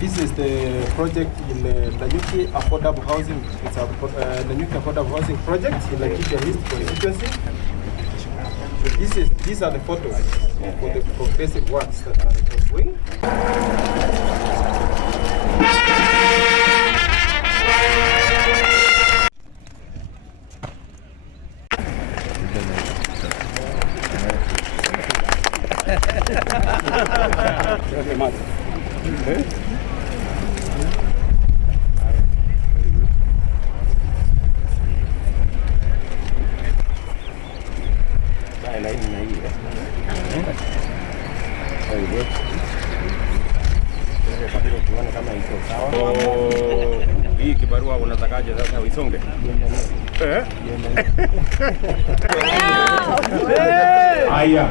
This is the project in Nanyuki affordable housing. It's a Nanyuki affordable housing project in Laikipia East Constituency. These are the photos for the progressive works that are ongoing. Hii kibarua unatakaje sasa uisonge? Haya.